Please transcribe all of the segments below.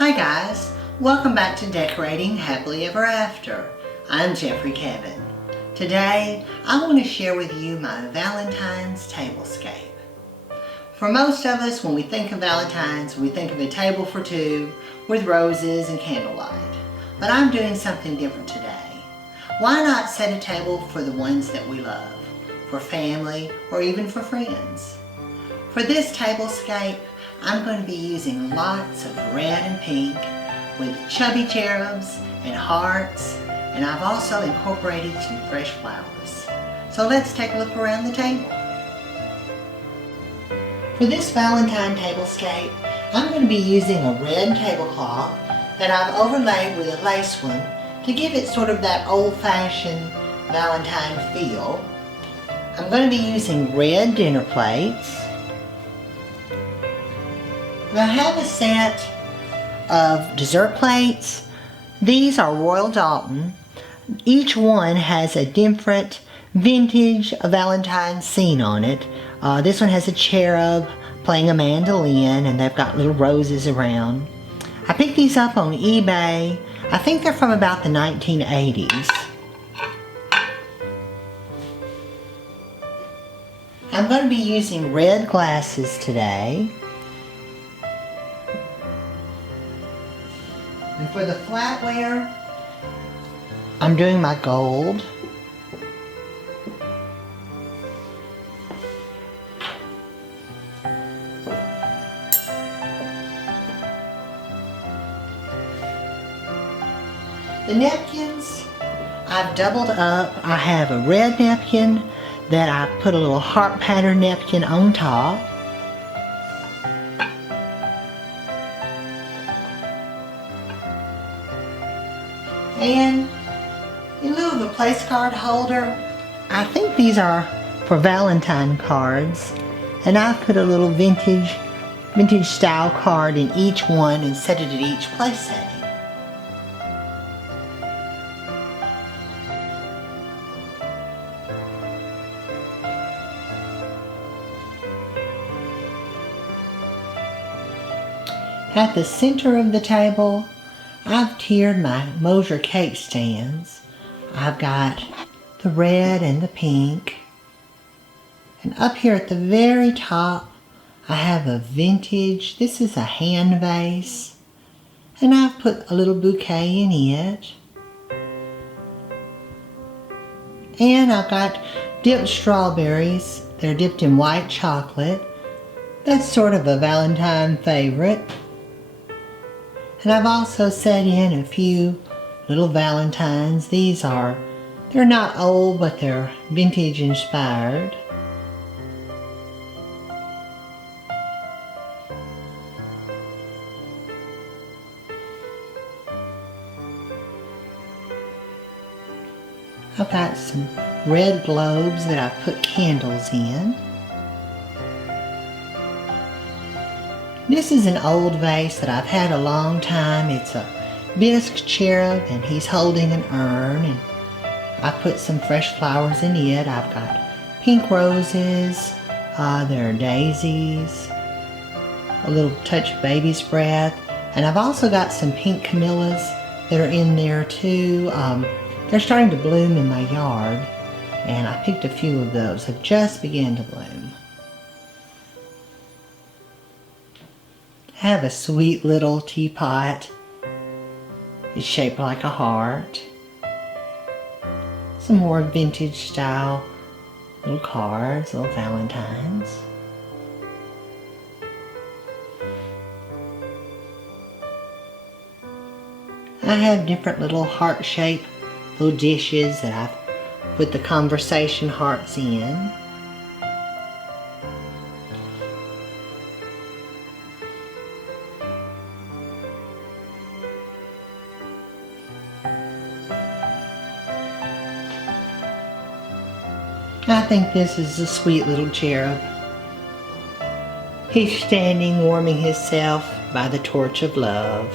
Hi guys, welcome back to Decorating Happily Ever After. I'm Jeffrey Kevin. Today I want to share with you my Valentine's Tablescape. For most of us, when we think of Valentine's, we think of a table for two with roses and candlelight. But I'm doing something different today. Why not set a table for the ones that we love, for family, or even for friends? For this tablescape, I'm going to be using lots of red and pink with chubby cherubs and hearts, and I've also incorporated some fresh flowers. So let's take a look around the table. For this Valentine tablescape, I'm going to be using a red tablecloth that I've overlaid with a lace one to give it sort of that old-fashioned Valentine feel. I'm going to be using red dinner plates. I have a set of dessert plates. These are Royal Doulton. Each one has a different vintage Valentine scene on it. This one has a cherub playing a mandolin, and they've got little roses around. I picked these up on eBay. I think they're from about the 1980s. I'm going to be using red glasses today. And for the flatware, I'm doing my gold. The napkins, I've doubled up. I have a red napkin that I put a little heart pattern napkin on top. And in lieu of a place card holder, I think these are for Valentine cards. And I put a little vintage style card in each one and set it at each place setting. At the center of the table, I've tiered my Mosier cake stands. I've got the red and the pink. And up here at the very top, I have a vintage, this is a hand vase. And I've put a little bouquet in it. And I've got dipped strawberries. They're dipped in white chocolate. That's sort of a Valentine favorite. And I've also set in a few little Valentines. They're not old, but they're vintage inspired. I've got some red globes that I've put candles in. This is an old vase that I've had a long time. It's a bisque cherub, and he's holding an urn, and I put some fresh flowers in it. I've got pink roses, there are daisies, a little touch of baby's breath, and I've also got some pink camellias that are in there too. They're starting to bloom in my yard, and I picked a few of those. They've just begun to bloom. I have a sweet little teapot. It's shaped like a heart. Some more vintage style little cards, little Valentines. I have different little heart-shaped little dishes that I've put the conversation hearts in. I think this is a sweet little cherub. He's standing warming himself by the torch of love.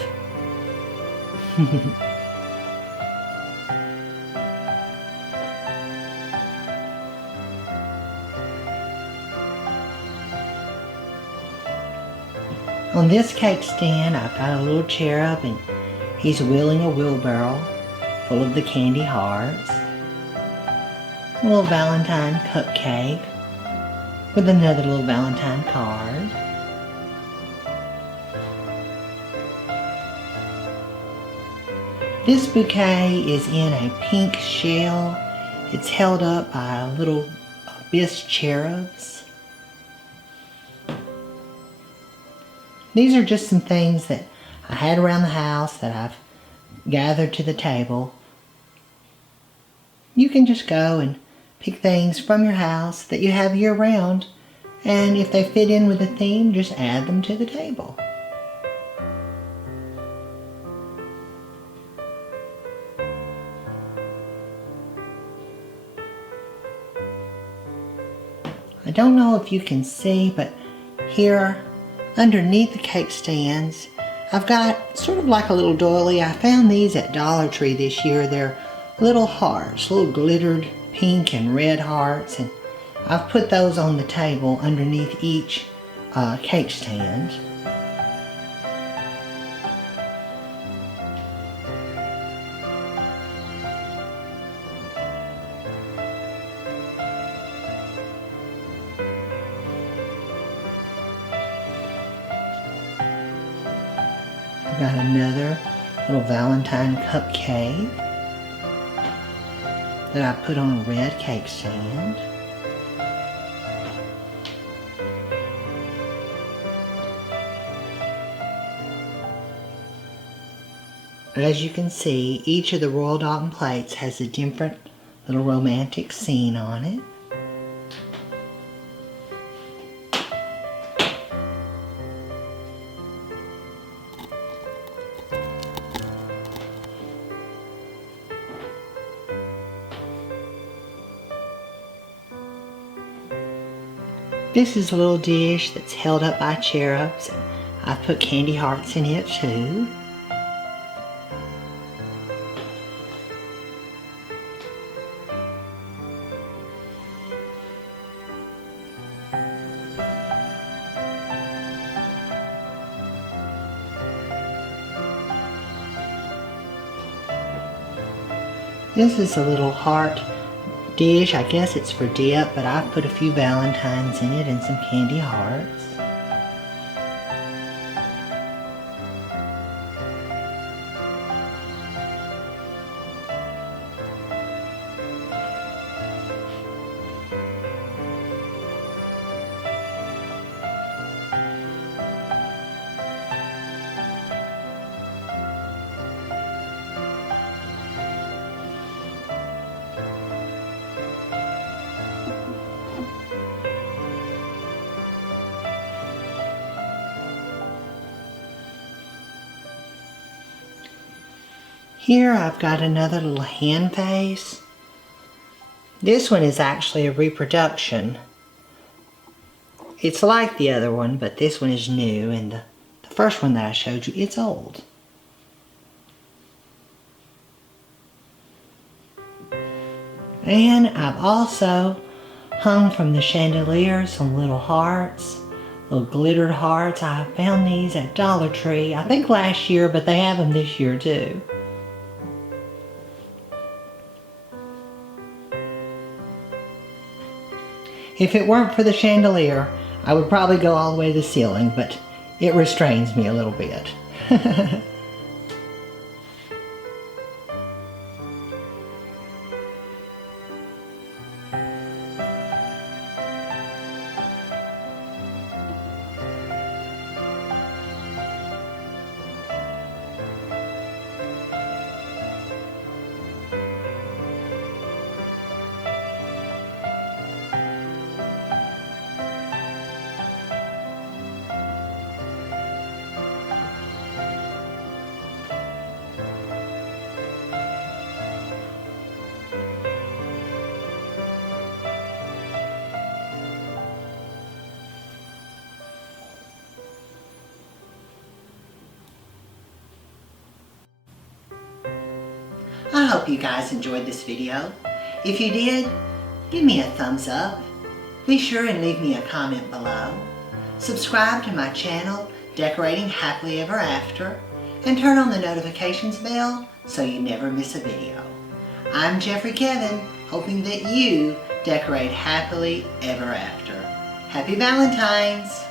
On this cake stand, I've got a little cherub, and he's wheeling a wheelbarrow full of the candy hearts. A little Valentine cupcake with another little Valentine card. This bouquet is in a pink shell. It's held up by little bisque cherubs. These are just some things that I had around the house that I've gathered to the table. You can just go and pick things from your house that you have year-round, and if they fit in with the theme, just add them to the table. I don't know if you can see, but here underneath the cake stands, I've got sort of like a little doily. I found these at Dollar Tree this year. They're little hearts, little glittered pink and red hearts, and I've put those on the table underneath each cake stand. I've got another little Valentine cupcake that I put on a red cake stand. As you can see, each of the Royal Doulton plates has a different little romantic scene on it. This is a little dish that's held up by cherubs. I've put candy hearts in it too. This is a little heart dish. I guess it's for dip, but I've put a few Valentines in it and some candy hearts. Here I've got another little hen face. This one is actually a reproduction. It's like the other one, but this one is new, and the first one that I showed you, it's old. And I've also hung from the chandelier some little hearts, little glittered hearts. I found these at Dollar Tree, I think last year, but they have them this year too. If it weren't for the chandelier, I would probably go all the way to the ceiling, but it restrains me a little bit. I hope you guys enjoyed this video. If you did, give me a thumbs up. Be sure and leave me a comment below. Subscribe to my channel decorating happily ever after, and turn on the notifications bell so you never miss a video. I'm Jeffrey Kevin, hoping that you decorate happily ever after. Happy Valentine's!